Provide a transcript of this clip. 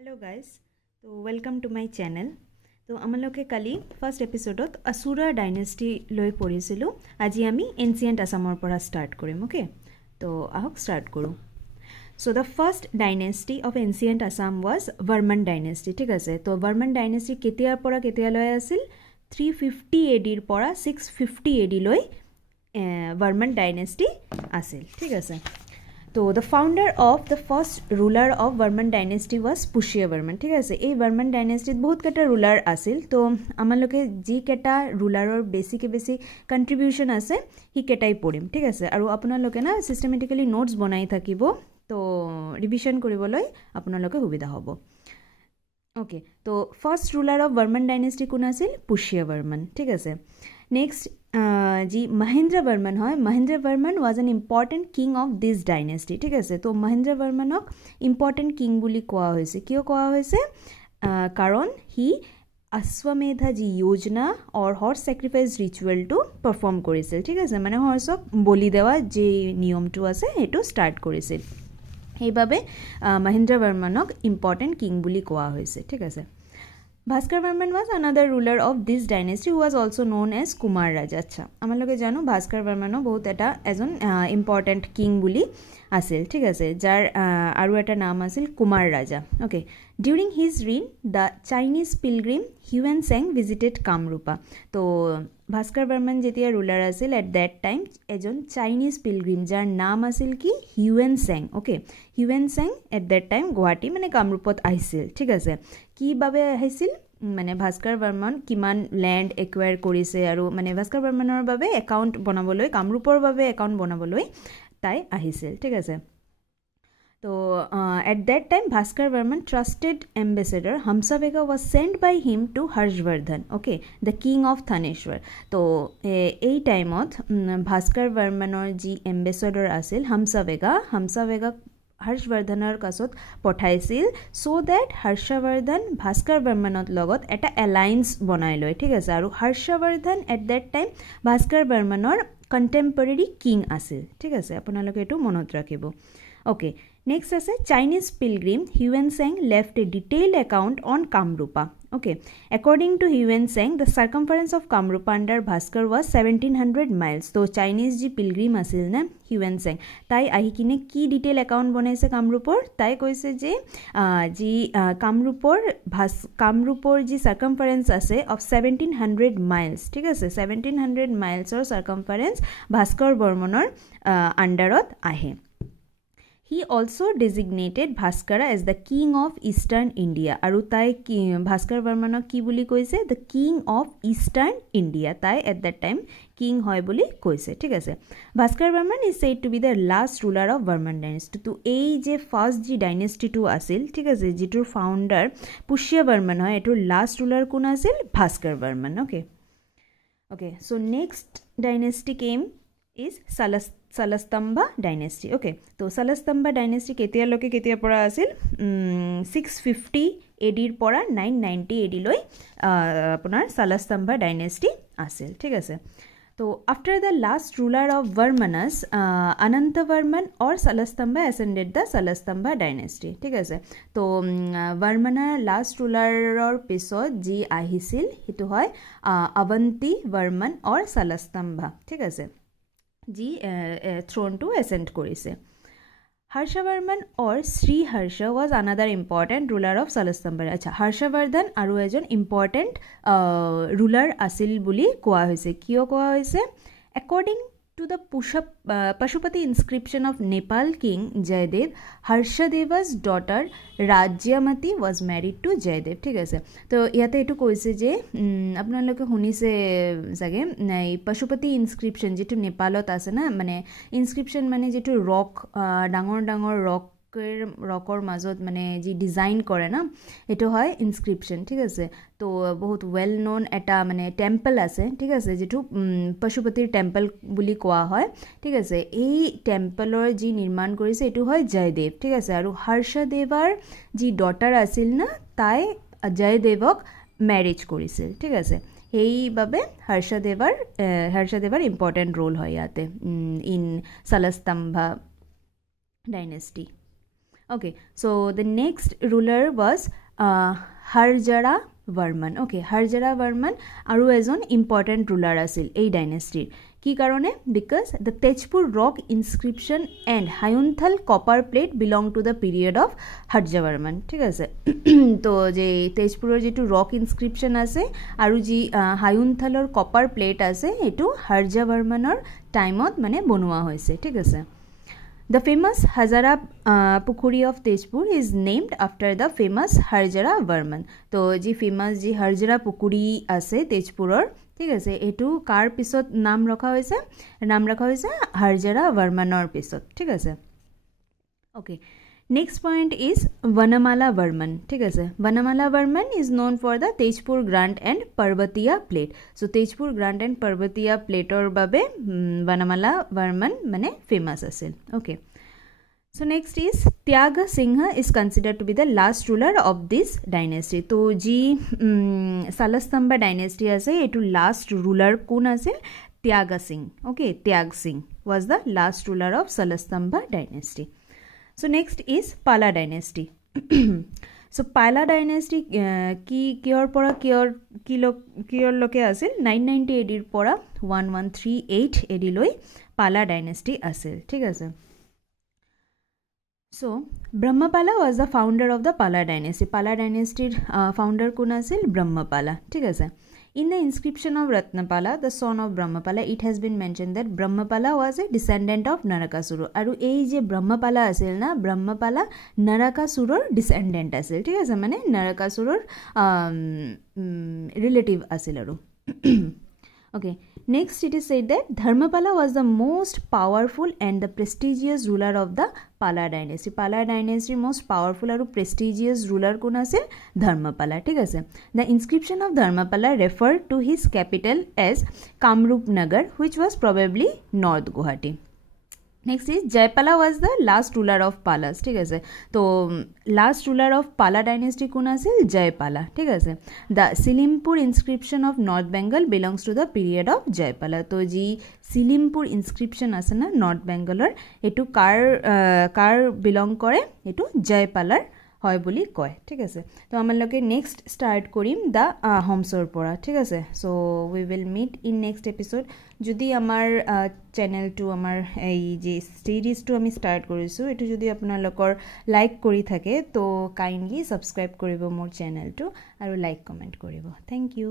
Hello guys तो welcome to my channel. तो आमालोके काली first एपिसोडत asura dynasty লৈ পঢ়িছিলো। আজি আমি এনচিয়েন্ট আসামৰ পৰা স্টাर्ट কৰিম। ओके तो आहक स्टार्ट करूँ। So the first dynasty of ancient Assam was Varman dynasty. ठीक है, तो वर्मन डायनेस्टी केतियार পৰা কেতিয়ালৈ আছিল 350 AD পৰা 650 AD লৈ वर्मन डायनेस्टी আছিল। ठीक है, तो the founder of the first ruler of Varman dynasty was Pushya Varman. ठीक है, ये वर्मन डायनेस्टीत बहुत केटा रूलर आसिल। तो आमालोके जी केटा रूलर बेसी कंट्रीब्यूशन आसे हि केटाई पढ़िम। ठीक है, और आपनालोके ना सिस्टेमेटिकली नोट्स बनाई थाकिबो, तो रिविजन करिबोलै आपनालोके सुविधा हबो। ओके, तो first ruler of Varman dynasty कोन आसिल? पुष्य वर्मन। ठीक है, नेक्स्ट जी महेंद्र वर्मन है। Mahendra Varman was an important king of this dynasty. ठीक है, तो महेंद्र वर्मनक इम्पॉर्टेंट किंग बुली कोआ होइसे। किय कोआ होइसे? कारण हि अश्वमेधा जी योजना और horse sacrifice ritual to perform करिছিল। ठीक है, माने हॉर्सक बलि देवा जे नियमटो आछे हेतु स्टार्ट करिছিল। हेइबाबे महेंद्र वर्मनक इम्पॉर्टेंट किंग बुली कोआ होइसे। ठीक है, Bhaskar Varman was another ruler of this dynasty who was also known as Kumar Raja. अच्छा, आमालोके जानो भास्कर वर्मनो बहुत एटा एजन इम्पॉर्टेंट किंग बुली आसिल। ठीक है, जार आरु एटा नाम आसिल Kumar Raja. Okay, during his reign the Chinese pilgrim Hiuen Tsang visited Kamarupa. तो भास्कर वर्मन जेतिया रूलर आसिल एट दैट टाइम एजन चाइनीज पिलग्रिम जार नाम आसिल कि Hiuen Tsang. Okay, Hiuen Tsang at that time Guwahati माने कामरूपत आइसिल। ठीक है, कि बाबे आइसिल माने भास्कर वर्मन किमान लैंड एक्वायर करिसे आरो माने भास्कर वर्मनर बाबे एकाउंट बनाबोलै कामरूपर बाबे एकाउंट बनाबोलै ताई आहिसिल। ठीक है, तो at that time Bhaskar Varman trusted ambassador Hamsavega was send by him to Harshavardhan. Okay, the king of Thaneshwar. तो ए टाइमत भास्कर वर्मनर जी एम्बेसेडर आसिल हम्सावेगा हर्षवर्धনৰ কাছত পঠাইছিল সো দ্যাট হৰ্ষवर्धन ভাস্কৰ বৰ্মনৰ লগত এটা এলায়েন্স বনাই লয়। ঠিক আছে, আৰু হৰ্ষवर्धन এট দ্যাট টাইম ভাস্কৰ বৰ্মনৰ কণ্টেম্পৰেৰী কিং আছিল। ঠিক আছে, আপোনালোকে এইটো মনত ৰাখিব। ओके, नेक्स्ट আছে Chinese pilgrim Hiuen Tsang left a detailed account on Kamarupa. Okay, according to Hiuen Tsang the circumference of Kamarupa under Bhaskar was 1700 miles. तो चाइनीज जी पिलग्रिम आसिल ने ह्युएन सेंग ताई आहि किने की डिटेल अकाउंट बनाइছে कामरूपर। ताई কৈছে যে जी कामरूपर जी सर्कमफरेंस আছে ऑफ 1700 माइल्स। ठीक है, 1700 माइल्सर सर्कमफरेंस भास्कर बर्मনৰ अंडरत आहे। He also designated Bhaskara as the king of Eastern India. আৰু তাই ভাস্কৰ বৰ্মনক কি বুলি কৈছে? The king of Eastern India. তাই at that time king হয় বুলি কৈছে। ঠিক আছে, Bhaskar Barman is said to be the last ruler of Varman dynasty। তো এই যে ফার্স্ট জি ডাইনেস্টিটো আছিল, ঠিক আছে, যেটোৰ ফাউন্ডাৰ পুষ্য বৰ্মন হয়, এটোৰ লাস্ট ৰুলাৰ কোন আছিল? Bhaskar Varman. Okay okay, so next dynasty came is Salastambha dynasty. Okay, तो सलस्तंभा डायनेस्टी केतियाলৈকে केतियार পৰা আছিল? 650 AD পৰা 990 AD লৈ আপোনাৰ सलस्तंभा डायनेस्टी আছিল। ठीक है, तो after the last ruler of Varmans Anantavarman और Salastambha ascended the Salastambha dynasty. ठीक है, तो वर्मनार लास्ट रूलर पिছত जी আহিছিল हेतु হয় अवंती वर्मन और सलस्तंभा। ठीक है, जी थ्रोन टू एसेंड करिছে। हर्षवर्धन और Shri Harsha was another important ruler of Salastambha. अच्छा, हर्षवर्धन আৰু এজন ইম্পৰ্টেণ্ট रूलर আছিল বুলি কোৱা হৈছে। কিয় কোৱা হৈছে? According to the Pashupati inscription of Nepal king Jaydev, Harshadeva's daughter Rajyamati was married to Jaydev। ठीक है, तो ইয়াতে এটো কৈছে যে আপোনালোকে শুনিছে চাগে পশুপতি ইনস্ক্ৰিপশ্যন যেটো নেপালত আছে না, মানে ইনস্ক্ৰিপশ্যন মানে যেটো ৰক ডাঙৰ ডাঙৰ रॉकर মাজত মানে जी डिजाइन करे ना एटो है इनस्क्रिप्शन। ठीक है, तो बहुत वेल नोन एटा माने टेम्पल आसे। ठीक है, जेटु पशुपतिर टेम्पल बुली कोआ है। ठीक है, এই टेम्पलर जी निर्माण करिছে एटु है जयदेव। ठीक है, और हर्षदेवर जी डॉटर आसिल ना ताई जयदेवक मैरिज करिছিল। ठीक है, সেইবাবে हर्षदेवर इम्पॉर्टेंट रोल है याते इन सलस्तंभा dynasty. Okay, so the next ruler was Harjara Varman. Okay, Harjara Varman aru ejon important ruler asil ei dynasty ki karone, because the Tejpur rock inscription and Hayunthal copper plate belong to the period of Harjavarman. ঠিক আছে তো যে তেজপুৰৰ যেটো rock inscription আছে আৰু যি Hayunthalৰ copper plate আছে এটো Harjavarmanৰ টাইমত মানে বনোৱা হৈছে ঠিক আছে The famous Hazara Pukhuri of Tejpur is named after the famous Harjara Varman. তো যি famous যি Harjara Pukhuri আছে তেজপুৰৰ ঠিক আছে এটো কার পিছত নাম রাখা হয়েছে Harjara Varmanor পিছত ঠিক আছে Okay, next point is Vanamala Varman ঠিক আছে Vanamala Varman is known for the Tejpur Grant and Parvatiya plate. So Tejpur Grant and Parvatiya plate or babe Vanamala Varman মানে famous আছিল Okay, so next is Tyaga Singha is considered to be the last ruler of this dynasty. তো G Salastamba dynasty আছে এটো last ruler কোন আছিল Tyaga Singh. Okay, Tyag Singh was the last ruler of Salastamba dynasty. So next is Pala dynasty. So Pala dynasty কি কিয়ৰ পৰা কিয়ৰ লকে আছিল 990 AD ৰ পৰা 1138 AD লৈ Pala dynasty আছিল ঠিক আছে So Brahmapala was the founder of the Pala dynasty. Pala dynasty founder কোন আছিল Brahmapala ঠিক আছে In the inscription of Ratnapala, the son of Brahmapala, it has been mentioned that Brahmapala was a descendant of Narakasura. Aru ei je Brahmapala asil na, Brahmapala Narakasura descendant asil. ঠিক আছে মানে Narakasura relative asil aru. Okay, next it is said that Dharmapala was the most powerful and the prestigious ruler of the Pala dynasty. Pala dynasty most powerful and prestigious ruler kon asil Dharmapala ঠিক আছে The inscription of Dharmapala referred to his capital as Kamrup Nagar, which was probably North Guwahati. Next is Jaipala was the last ruler of Palas ঠিক আছে তো last ruler of Pala dynasty কোন আছিল Jaipala ঠিক আছে The Silimpur inscription of North Bengal belongs to the period of Jaipala তো G Silimpur inscription আছে না North Bengalৰ এটো কাৰ belong কৰে এটো Jaipalar হয় বুলি কয় ঠিক আছে তো আমালকে নেক্সট স্টার্ট করিম দা হোমসৰ পৰা ঠিক আছে so we will meet in next episode যদি আমাৰ চ্যানেল টু আমাৰ এই যে সিৰিজ টু আমি স্টাৰ্ট কৰিছো এটো যদি আপোনালোকৰ লাইক কৰি থাকে তো কাইন্ডলি সাবস্ক্ৰাইব কৰিব মোৰ চ্যানেল টু আৰু লাইক কমেন্ট কৰিব থ্যাংক ইউ